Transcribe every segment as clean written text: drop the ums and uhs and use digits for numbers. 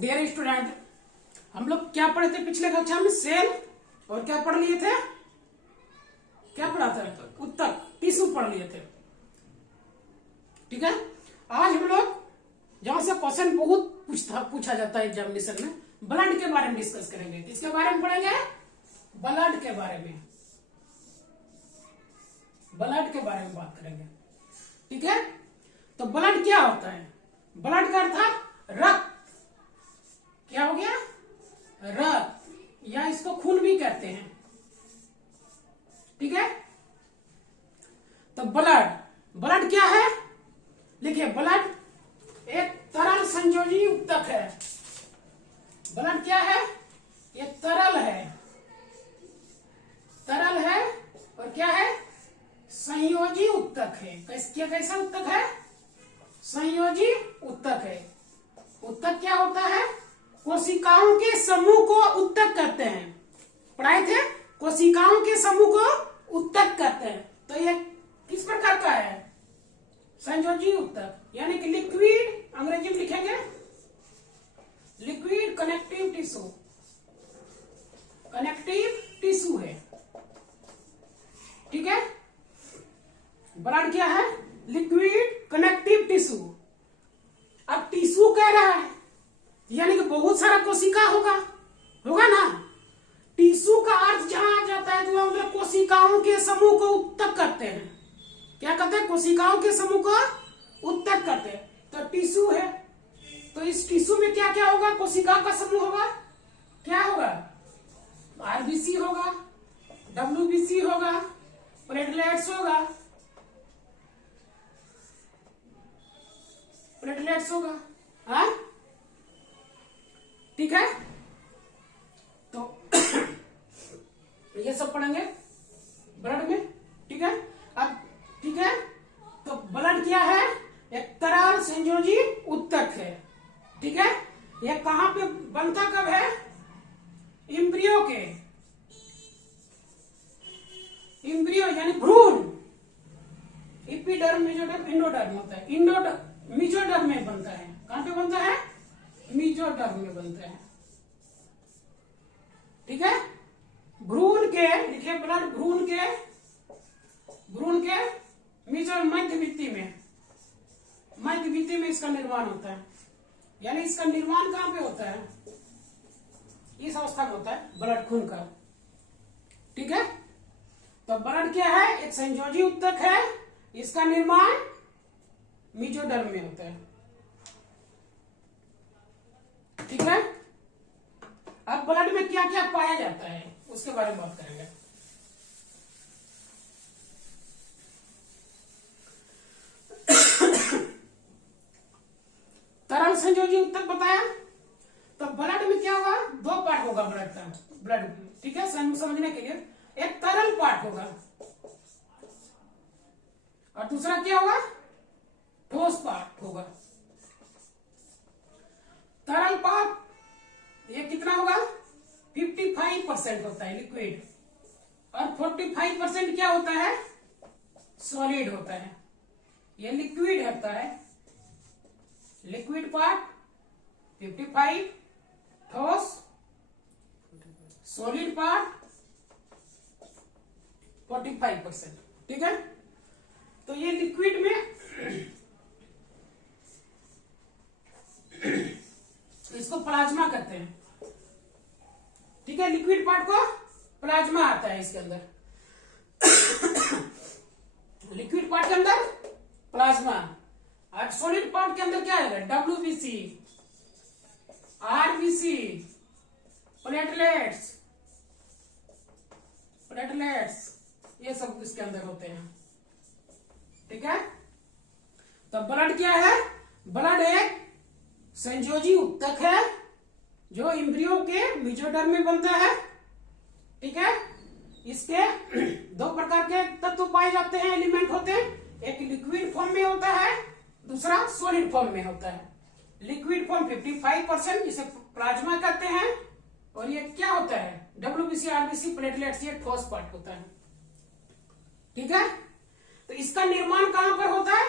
Dear student, हम लोग क्या पढ़े थे पिछले कक्षा में? सेल। और क्या पढ़ लिए थे? क्या पढ़ा था? उत्तक, टिश्यू पढ़ लिए थे। ठीक है। आज हम लोग जहां से क्वेश्चन बहुत पूछा जाता है एग्जामिनेशन में, ब्लड के बारे में डिस्कस करेंगे। किसके बारे में पढ़ेंगे? ब्लड के बारे में। ब्लड के बारे में बात करेंगे। ठीक है। तो ब्लड क्या होता है? ब्लड का अर्थ रक्त। क्या हो गया? रक्त, या इसको खून भी कहते हैं। ठीक है। तो ब्लड क्या है? लिखिए, ब्लड एक तरल संयोजी उत्तक है। ब्लड क्या है? ये तरल है। तरल है और क्या है? संयोजी उत्तक है। कैसा उत्तक है? संयोजी उत्तक है। उत्तक क्या होता है? कोशिकाओं के समूह को उत्तक कहते हैं। पढ़ाए थे? कोशिकाओं के समूह को उत्तक कहते हैं। तो ये किस प्रकार का है? संयोजी उत्तक, यानी कि लिक्विड, अंग्रेजी में लिखेंगे liquid connective tissue. Connective tissue है। ठीक है। ब्लड क्या है? Liquid connective tissue. अब टिश्यू कह रहा है, यानी कि बहुत सारा कोशिका होगा ना। टिश्यू का अर्थ जहां आ जाता है तो मतलब कोशिकाओं के समूह को उत्तक करते हैं। क्या कहते हैं? कोशिकाओं के समूह को उत्तक करते हैं। तो टिश्यू है, तो इस टिश्यू में क्या क्या होगा? कोशिकाओं का समूह होगा। क्या होगा? आरबीसी होगा, डब्ल्यूबीसी होगा, प्लेटलेट्स होगा, हाँ? ठीक है। तो ये सब पढ़ेंगे ब्लड में। ठीक है। अब ठीक है, तो ब्लड क्या है? एक तरल संयोजी उत्तक है। ठीक है। ये कहां पे बनता कब है? इम्ब्रियो के, इम्ब्रियो यानी भ्रूण। इपिडर्म, मेसोडर्म, एंडोडर्म होता है। मीजोडर्म में बनता है। कहां पे बनता है? मीजोडर्म में बनता है। ठीक है। भ्रूण के, लिखिए ब्लड भ्रूण के मध्य भित्ति में इसका निर्माण होता है। यानी इसका निर्माण कहां पे होता है? इस अवस्था में होता है ब्लड, खून का। ठीक है। तो ब्लड क्या है? एक संयोजी उत्तक है। इसका निर्माण मीजोडर्म में होता है। ठीक है। अब ब्लड में क्या क्या पाया जाता है उसके बारे में बात करेंगे। तरल संयोजी उत्तक बताया। तो ब्लड में क्या होगा? दो पार्ट होगा ब्लड का। ब्लड, ठीक है, समझने के लिए एक तरल पार्ट होगा और दूसरा क्या होगा? ठोस पार्ट होगा। तरल पार्ट ये कितना होगा? 55% होता है लिक्विड, और 45% क्या होता है? सॉलिड होता है। ये लिक्विड होता है। लिक्विड पार्ट 55, ठोस, सॉलिड पार्ट 45%। ठीक है। तो ये लिक्विड में इसको प्लाज्मा कहते हैं। ठीक है। लिक्विड पार्ट को प्लाज्मा आता है इसके अंदर। लिक्विड पार्ट के अंदर प्लाज्मा, और सॉलिड पार्ट के अंदर क्या है? डब्ल्यूबीसी, आरबीसी, प्लेटलेट्स, ये सब इसके अंदर होते हैं। ठीक है। तो ब्लड क्या है? ब्लड एक संयोजी उत्तक है जो इम्ब्रियो के मीजोडर्म में बनता है। ठीक है। इसके दो प्रकार के तत्व पाए जाते हैं, एलिमेंट होते हैं। एक लिक्विड फॉर्म में होता है, दूसरा सॉलिड फॉर्म में होता है। लिक्विड फॉर्म 55%, जिसे प्लाज्मा कहते हैं, और ये क्या होता है? डब्ल्यूबीसी, आरबीसी, प्लेटलेट्स, ये ठोस पार्ट होता है। ठीक है। तो इसका निर्माण कहां पर होता है?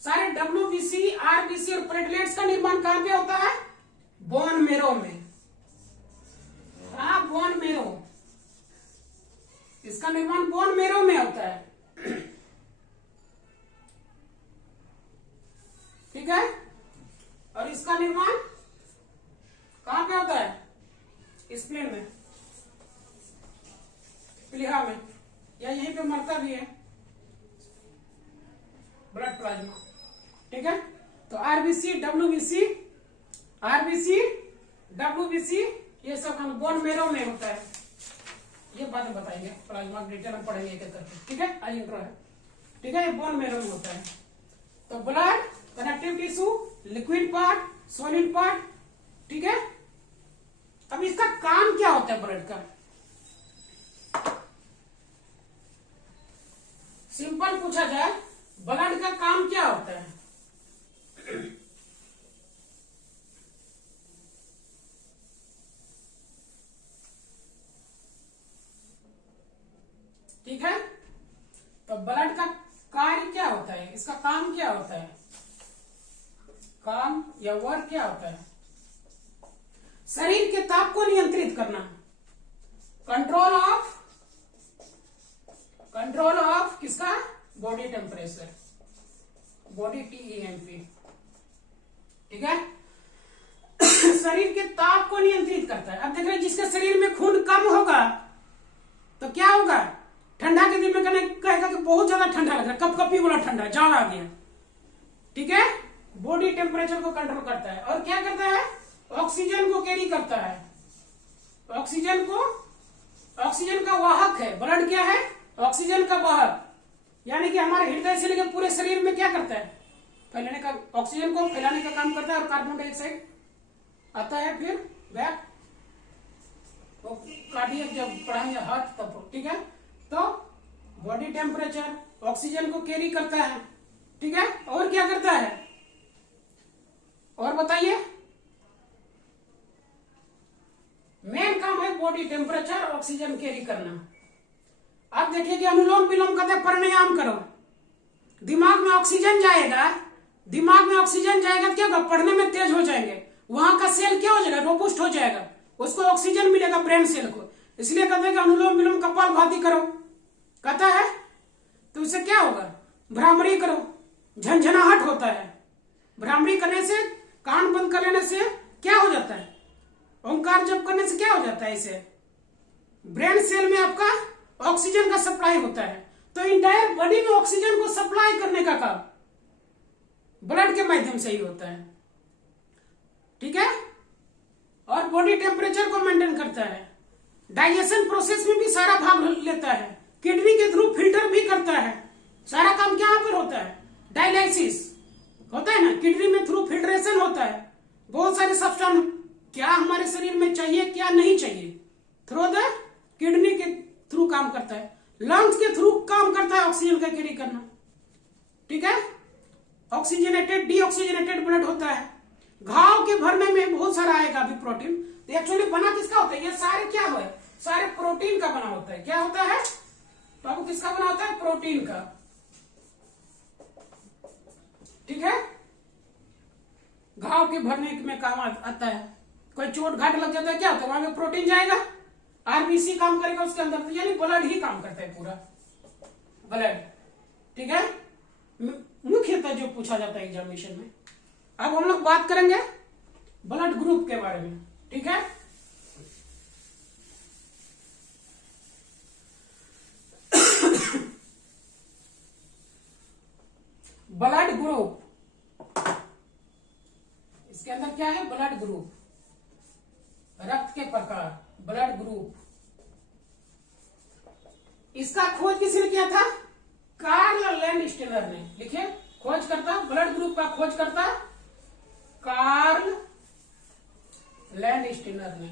सारे डब्ल्यूबीसी, आरबीसी और प्लेटलेट्स का निर्माण कहां पे होता है? बोन मेरो में। हाँ, बोन मेरो, इसका निर्माण बोन मेरो में होता है। ठीक है, और इसका निर्माण कहां पे होता है? स्प्लेन में, प्लीहा में, या यहीं पे मरता भी है ब्लड प्लाज्मा। ठीक है, तो आरबीसी, डब्ल्यूबीसी, आरबीसी, डब्ल्यूबीसी, ये सब हम बोन मेरो में होता है। ये बातें बताएंगे, प्लाज्मा डिटेल में पढ़ेंगे एक एक करके। ठीक है, आज इंट्रो है। ठीक है, ये बोन मेरो में होता है। तो blood, connective tissue, liquid part, solid part. ठीक है, अब इसका काम क्या होता है ब्लड का? सिंपल पूछा जाए, ब्लड का काम क्या होता है? ठीक है, तो ब्लड का कार्य क्या होता है? इसका काम क्या होता है? काम या वर्क क्या होता है? शरीर के ताप को नियंत्रित करना, कंट्रोल ऑफ किसका? Body temperature, body TEMP. ठीक है, शरीर के ताप को नियंत्रित करता है। अब देख रहे हैं, जिसके शरीर में खून कम होगा तो क्या होगा? ठंडा के दिन में कहेगा कि बहुत ज्यादा ठंडा लग रहा है, कपकपी वाला ठंडा ज्यादा आ गया। ठीक है, बॉडी टेम्परेचर को कंट्रोल करता है। और क्या करता है? ऑक्सीजन को कैरी करता है। ऑक्सीजन का वाहक है ब्लड। क्या है? ऑक्सीजन का वाहक, यानी कि हमारे हृदय से लेकर पूरे शरीर में क्या करता है? फैलाने का, ऑक्सीजन को फैलाने का काम करता है, और कार्बन डाइऑक्साइड आता है फिर बैक, कार्डियक जब पढ़ाएंगे हार्ट तब। ठीक है, तो बॉडी टेम्परेचर ऑक्सीजन को कैरी करता है। ठीक है, और क्या करता है? और बताइए, मेन काम है बॉडी टेम्परेचर ऑक्सीजन कैरी करना। अब देखिए कि अनुलोम विलोम करते प्राणायाम करो, दिमाग में ऑक्सीजन जाएगा, तो क्या होगा? पढ़ने में तेज हो जाएंगे, वहां का सेल क्या हो जाएगा? रोबुस्ट हो जाएगा, उसको ऑक्सीजन मिलेगा ब्रेन सेल को। इसलिए कहते हैं कि अनुलोम विलोम कपालभाति करो, कहता है। तो इससे क्या होगा? भ्रामरी करो, झंझनाहट होता है। भ्रामरी करने से, कान बंद कर लेने से क्या हो जाता है? ओंकार जप करने से क्या हो जाता है? इसे ब्रेन सेल में आपका ऑक्सीजन का सप्लाई होता है। तो इंटायर बॉडी में ऑक्सीजन को सप्लाई करने का काम ब्लड के माध्यम से ही होता है। ठीक है, और बॉडी टेम्परेचर को मेंटेन करता है। डाइजेशन प्रोसेस में भी सारा भाग लेता है, किडनी के थ्रू फिल्टर भी करता है। सारा काम क्या पर होता है? डायलिसिस होता है ना, किडनी में थ्रू फिल्ट्रेशन होता है। बहुत सारे सब्सटेंस क्या हमारे शरीर में चाहिए, क्या नहीं चाहिए, थ्रू द किडनी के थ्रू काम करता है। लंग्स के थ्रू काम करता है ऑक्सीजन का कैरी करना। ठीक है, ऑक्सीजनेटेड, डीऑक्सीजनेटेड ब्लड होता है। घाव के भरने में बहुत सारा आएगा अभी प्रोटीन। तो एक्चुअली बना किसका होता है? ये सारे क्या है? सारे प्रोटीन का बना होता है। क्या होता है? तो अब किसका बना होता है? प्रोटीन का। ठीक है, घाव के भरने में काम आता है। कोई चोट घाट लग जाता है, क्या होता है? वहां पे प्रोटीन जाएगा, आरबीसी काम करेगा उसके अंदर, तो यानी ब्लड ही काम करता है, पूरा ब्लड। ठीक है, मुख्यतः जो पूछा जाता है एग्जामिनेशन में। अब हम लोग बात करेंगे ब्लड ग्रुप के बारे में। ठीक है, ब्लड ग्रुप, इसके अंदर क्या है? ब्लड ग्रुप, रक्त के प्रकार, ब्लड ग्रुप। इसका खोज किसने किया था? कार्ल लैंडस्टीनर ने। लिखे, खोज करता, ब्लड ग्रुप का खोज करता कार्ल लैंडस्टीनर ने।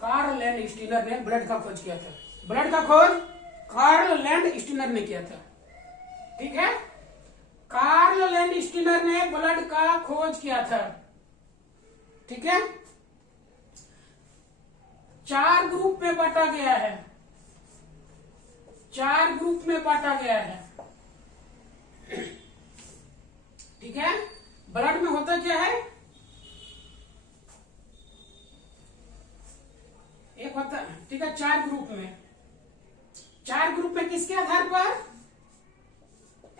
कार्ल लैंडस्टीनर ने ब्लड का खोज किया था। ब्लड का खोज कार्ल लैंडस्टीनर ने किया था। ठीक है, कार्ल लैंडस्टीनर ने ब्लड का खोज किया था। ठीक है, 4 ग्रुप में बांटा गया है, 4 ग्रुप में बांटा गया है। ठीक है, ब्लड में होता क्या है? ठीक है, 4 ग्रुप में। 4 ग्रुप में किसके आधार पर?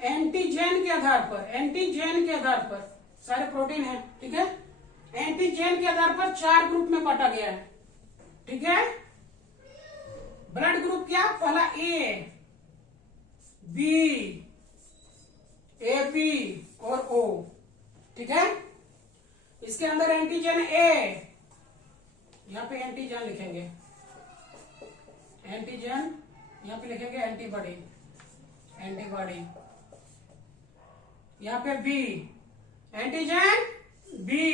एंटीजन के आधार पर। एंटीजन के आधार पर सारे प्रोटीन हैं, ठीक है। एंटीजन के आधार पर 4 ग्रुप में बांटा गया है, ठीक है। ब्लड ग्रुप क्या? पहला ए, बी, ए बी और ओ, ठीक है। इसके अंदर एंटीजन ए, यहां पे एंटीजन लिखेंगे, एंटीजन यहां पे लिखेंगे एंटीबॉडी, एंटीबॉडी। यहां पे बी, एंटीजन बी,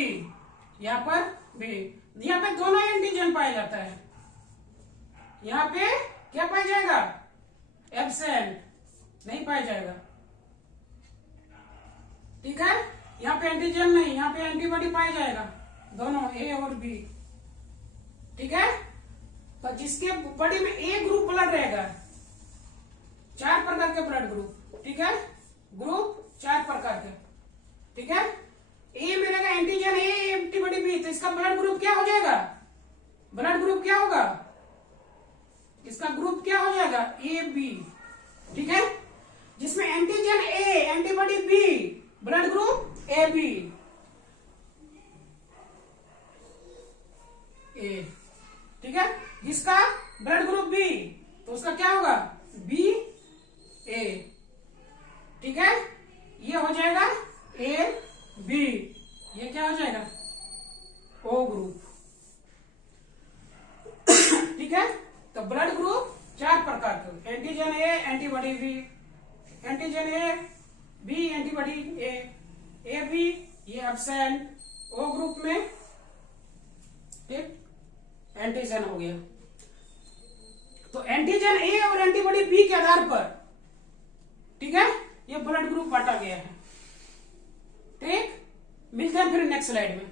यहां पर बी। यहां पे दोनों एंटीजन पाया जाता है। यहां पे क्या पाया जाएगा? एब्सेंट, नहीं पाया जाएगा, ठीक है। यहाँ पे एंटीजन नहीं, यहाँ पे एंटीबॉडी पाया जाएगा, दोनों ए और बी, ठीक है। तो जिसके बॉडी में ए ग्रुप ब्लड रहेगा, 4 प्रकार के ब्लड ग्रुप, ठीक है। ग्रुप 4 प्रकार के, ठीक है। ए मिलेगा एंटीजन ए, एंटीबॉडी बी, तो इसका ब्लड ग्रुप क्या हो जाएगा? ब्लड ग्रुप क्या होगा? इसका ग्रुप क्या हो जाएगा? ए बी, ठीक है। जिसमें antigen A, antibody B, blood group A B, A, ठीक है। जिसका ब्लड ग्रुप बी, तो उसका क्या होगा? बी ए, ठीक है। ये हो जाएगा ए बी, ये क्या हो जाएगा? ओ ग्रुप, ठीक है। तो ब्लड ग्रुप 4 प्रकार के, antigen A, antibody B, antigen A B, antibody A B, ये एब्सेंट। ओ ग्रुप में ठीक एंटीजन हो गया। तो एंटीजन ए और एंटीबॉडी बी के आधार पर, ठीक है, ये ब्लड ग्रुप बांटा गया है, ठीक। मिलते हैं फिर नेक्स्ट स्लाइड में।